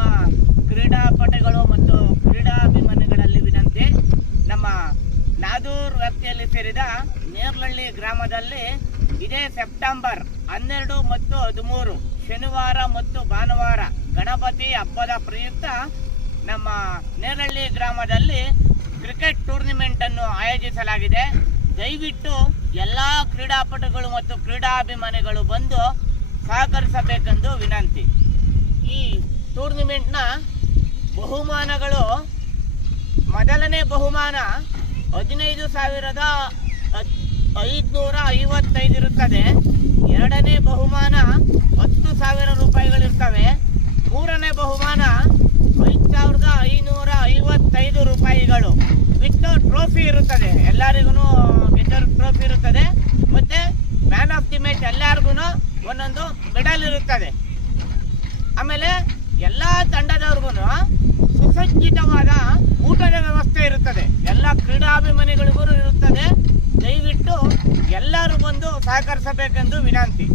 ನಮ್ಮ ಕ್ರೀಡಾಪಟುಗಳು ಮತ್ತು ಕ್ರೀಡಾಭಿಮಾನಿಗಳಲ್ಲಿ ವಿನಂತಿ. ನಮ್ಮ ನಾದೂರು ವ್ಯಾಪ್ತಿಯಲ್ಲಿ ಸೇರಿದ ನೇರ್ಲಹಳ್ಳಿ ಗ್ರಾಮದಲ್ಲಿ ಇದೇ ಸೆಪ್ಟೆಂಬರ್ 12 ಮತ್ತು 13 ಶನಿವಾರ ಮತ್ತು ಭಾನುವಾರ ಗಣಪತಿ ಹಬ್ಬದ ಪ್ರಯುಕ್ತ ನಮ್ಮ ನೇರ್ಲಹಳ್ಳಿ ಗ್ರಾಮದಲ್ಲಿ ಕ್ರಿಕೆಟ್ ಟೂರ್ನಿಮೆಂಟ್ ಅನ್ನು ಆಯೋಜಿಸಲಾಗಿದೆ. ದಯವಿಟ್ಟು ಎಲ್ಲ ಕ್ರೀಡಾಪಟುಗಳು ಮತ್ತು ಕ್ರೀಡಾಭಿಮಾನಿಗಳು ಬಂದು ಸಹಕರಿಸಬೇಕೆಂದು ವಿನಂತಿ. ಈ ಟೂರ್ನಿಮೆಂಟ್ನ ಬಹುಮಾನಗಳು, ಮೊದಲನೇ ಬಹುಮಾನ 15,555 ಇರುತ್ತದೆ. ಎರಡನೇ ಬಹುಮಾನ 10,000 ರೂಪಾಯಿಗಳಿರ್ತವೆ. ಮೂರನೇ ಬಹುಮಾನ 5,555 ರೂಪಾಯಿಗಳು ವಿತ್ ಟ್ರೋಫಿ ಇರುತ್ತದೆ. ಎಲ್ಲರಿಗೂ ಗೆದ್ದರ್ ಟ್ರೋಫಿ ಇರುತ್ತದೆ. ಮತ್ತೆ ಮ್ಯಾನ್ ಆಫ್ ದಿ ಮ್ಯಾಚ್ ಎಲ್ಲರಿಗೂ ಒಂದೊಂದು ಮೆಡಲ್ ಇರುತ್ತದೆ. ಆಮೇಲೆ ಎಲ್ಲ ತಂಡದವ್ರಿಗೂ ಸುಸಜ್ಜಿತವಾದ ಊಟದ ವ್ಯವಸ್ಥೆ ಇರುತ್ತದೆ. ಎಲ್ಲ ಕ್ರೀಡಾಭಿಮಾನಿಗಳಿಗೂ ಇರುತ್ತದೆ. ದಯವಿಟ್ಟು ಎಲ್ಲರೂ ಬಂದು ಸಹಕರಿಸಬೇಕೆಂದು ವಿನಂತಿ.